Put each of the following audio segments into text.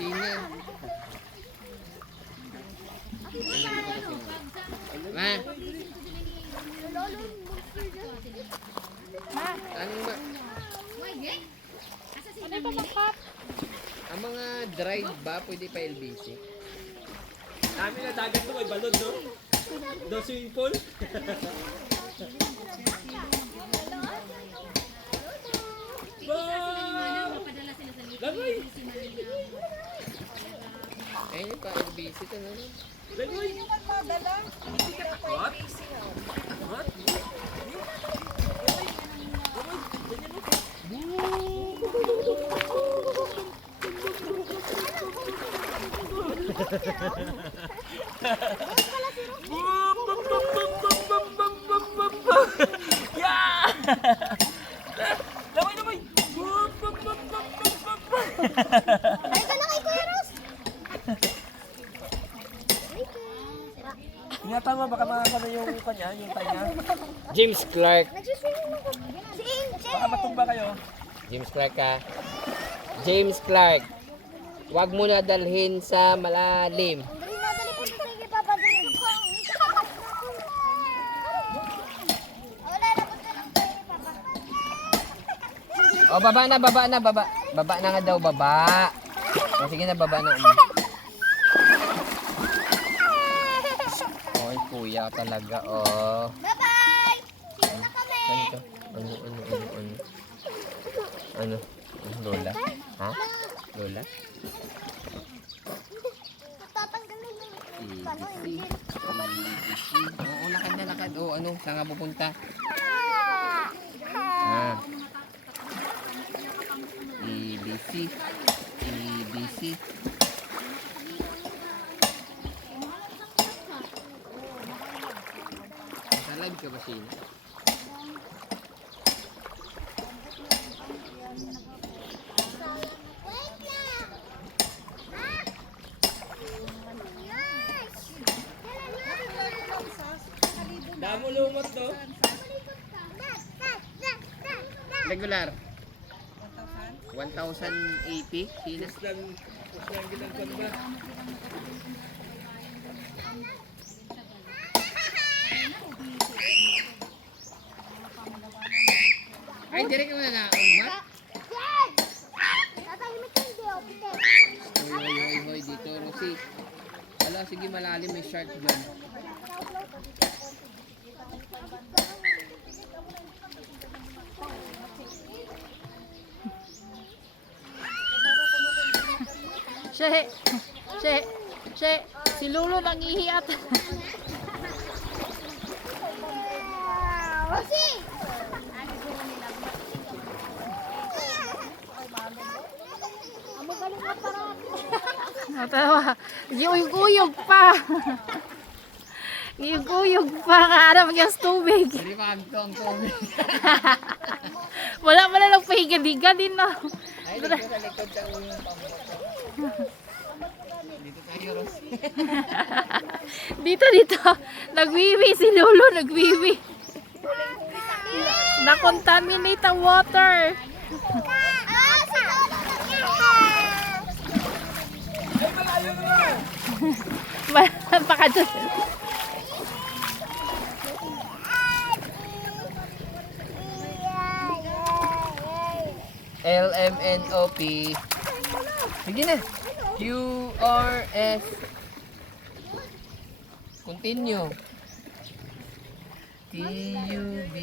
kusina. Ma. Anong ba? Ano pa makap? Ang mga dried ba pwede pa LBC? Dami na dagat to, may balon, no? Do swimming pool. Lagoy! Ayun pa LBC to na. Lagoy! What? What? Yeah! Lagoy, lagoy! Ay, ka na kay Kuya Ros. Ingatan mo, baka makakana yung kanya, yung kanya. James Clark. Nagsiswimming ako. Si Angel. Baka matumba kayo. James Clark ka. James Clark. Huwag mo na dalhin sa malalim. Dali na, dali po sa kay Papa dali. Wala na po sa kay Papa. O, baba na, baba na, baba. Baba na nga daw, baba. O, sige na, baba na. Oy, kuya talaga, oh. Bye-bye! See you na kami! Ano to? Ano? Ano? Lola? Ha? Lola? Tatanggalin yung ano, EBC. Oo, lakad na, lakad. Oo, ano? Saan nga pupunta? Ah. EBC. EBC. Nasa live ka ba, Sheena? Damo lumot, no? Regular. 1,080. Sheena? Puslang ginagpan ba? Ay, direct mo na na. Ba? Tatahimik ka hindi, oh, pite. Hoy, dito, Rosie. Ala, sige, malalim. May shark dyan. She, si Lolo nangihiat. Rosie! Amo galing ka parang. Natawa. Uyog-uyog pa. Uyog-uyog pa. Kaharap niya sa tubig. Hindi pa ang tubig. Wala lang pahiga-higa din, no? Ay, dito sa likod sa yung pamboto. Dito tayo, Rosie. Dito. Nagwiwi si Lolo, nagwiwi. Nakontaminate ang water. Ah, si Lolo Baka dyan. LMNOP. Sige na. QRS. Continue. TUB.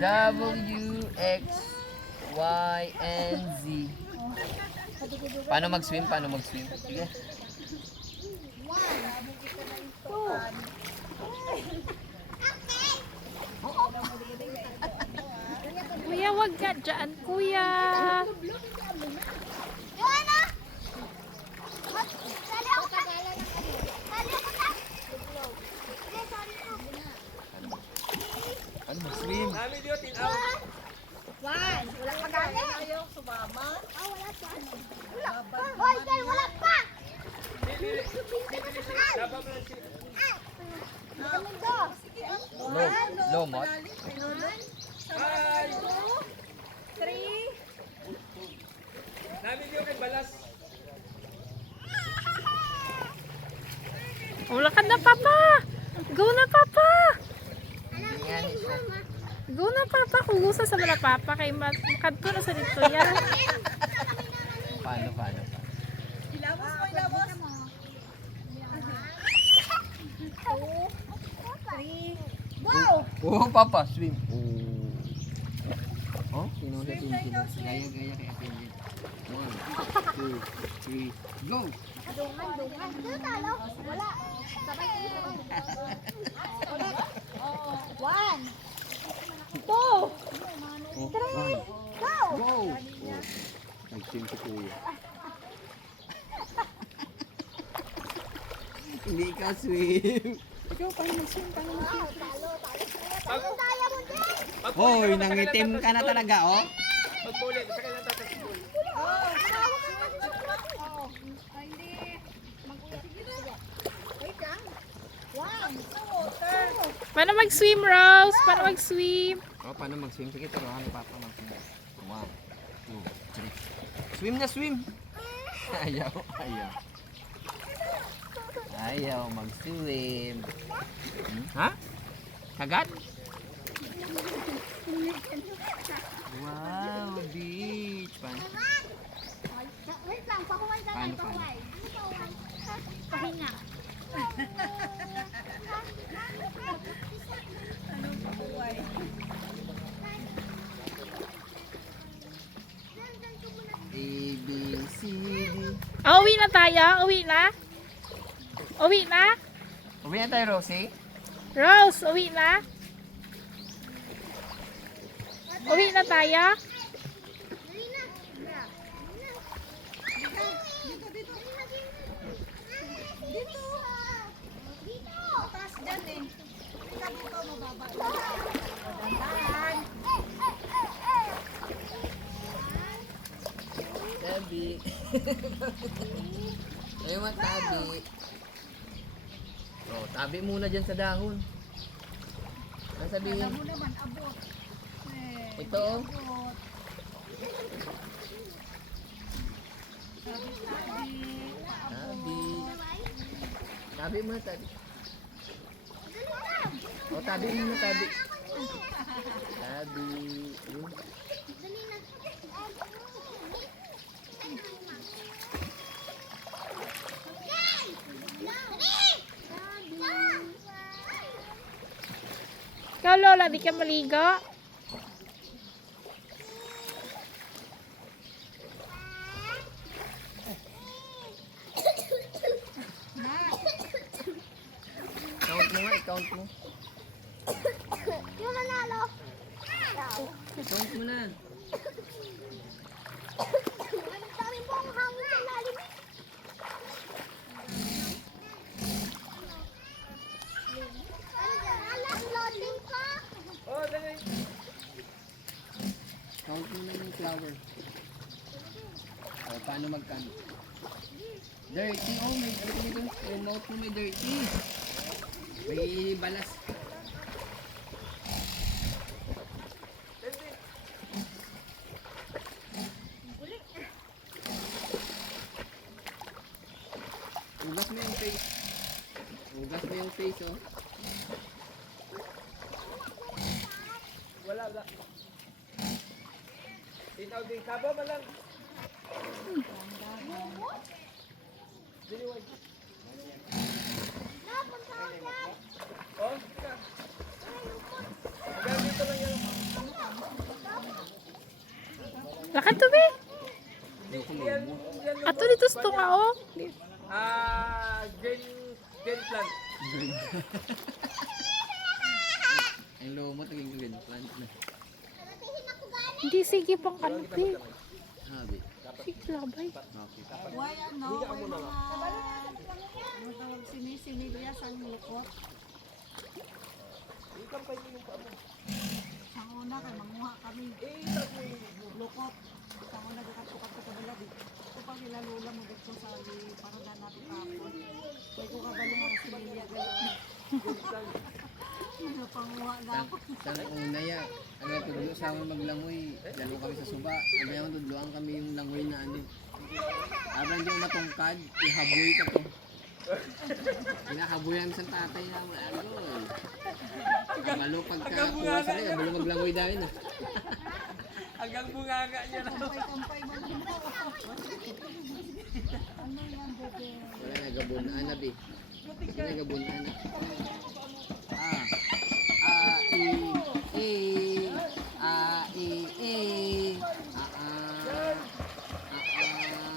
WX. Y and Z. Paano mag-swim? Sige. Kuya, wag ka dyan, kuya. Joanna! Sali ako sa... Sali ako sa... Sige, sali ko. Ano mag-swim? Dami dito, tinaw. One. Wala pa gani. Ayaw sumama. Ah, wala pa. Wala pa. Hoy, girl, wala pa. Dapat mo lang siya. Domingo. Lomot. Hi! Dami dito kay Bala. Magusa sa mga papa kay makadto na sa dito ya. Paano? Ilabos mo, ilabos. 2, 3, wow! Oh, Papa, swim. Oh, sino sa team sino? Gaya kay Atin. 1, 2, 3, go! Dungan. Dito talo. Wala. Sabay. Ulit. 1, 2, Oh, 3, go! go! Nag-swim si Kuya. Hindi ka swim. Ikaw, paano mag-swim? Talo. Talo tayo mo din. Hoy, nangitim ka na talaga, oh. Pagpuli, sa kailan tatas pool. Oh, hindi. Wait lang. 1, 2, Paano mag-swim, Rose? Paano mag-swim? Oh, paano mag-swim? Sige, turuan ni Papa mag-swim. 1, 2, 3. Swim na, swim! Ayaw. Ayaw mag-swim. Ha? Kagat? Wow, beach. Paano? wait lang. Pakuway ka lang. Paano? Pahinga. A, B, C, D. Uwi na tayo? Uwi na? Uwi na tayo, Rosie. Rose, uwi na? Uwi na tayo? Taas dyan eh. Tingnan mo ito, mababa. Tabi. Ayaw tabi. Oh, tabi muna dyan sa dahon. Ano sabihin? Alam mo naman, abot. Ito, oh. Tabi. Tabi muna, tabi. Oh, tabi muna, tabi. Tabi. Yun. Ikaw, Lola, di ka maligo? Count mo nga, count mo. Yung nanalo. Count mo na. Ang dami pong hangin sa lalim. Ano dyan? Alas, loading ka. Oh, dali. Count mo na yung flower. O, paano mag-count? Dirty. Oh, may ano dito? Yung mouth mo may dirty. May balas. Ugas mo yung face. Ugas mo yung face, oh. Wala. Itaw din. Sabo man lang. Oh, ka. Hanggang dito lang yan. Lakad to, be. Yan. Ato dito sa tunga, oh. Green plant. Ang lumot naging green plant na. Hindi, sige pang kanti. Habi. Sige, labay. Okay. Why ano? Why mga... Ano tawag sini-sinilias ang lukot? Sa una kay manguha kami. Lukot. Sa una gakatukat ko kabila di. Ito pa sila lula mo dito sa parada natin kapon. Kaya ko kabalong ang sinilya ganyan. Ano panguha gapon. Sa una ya, ano tudlo sa amin maglangoy, lalo kami sa suba. Ano yung tudloan kami yung langoy na ano. Abang di matungkad, ihaboy ka to. Kinakabuyan sa tatay na agol. Kabalo pagka hanggang kuha bunga sa na liya, kabalo maglangoy dahil na. Hanggang bunganga niya na. Kampay man din daw. Ano yan, bebe? Wala nagabunaan na, be. Wala nagabunaan na.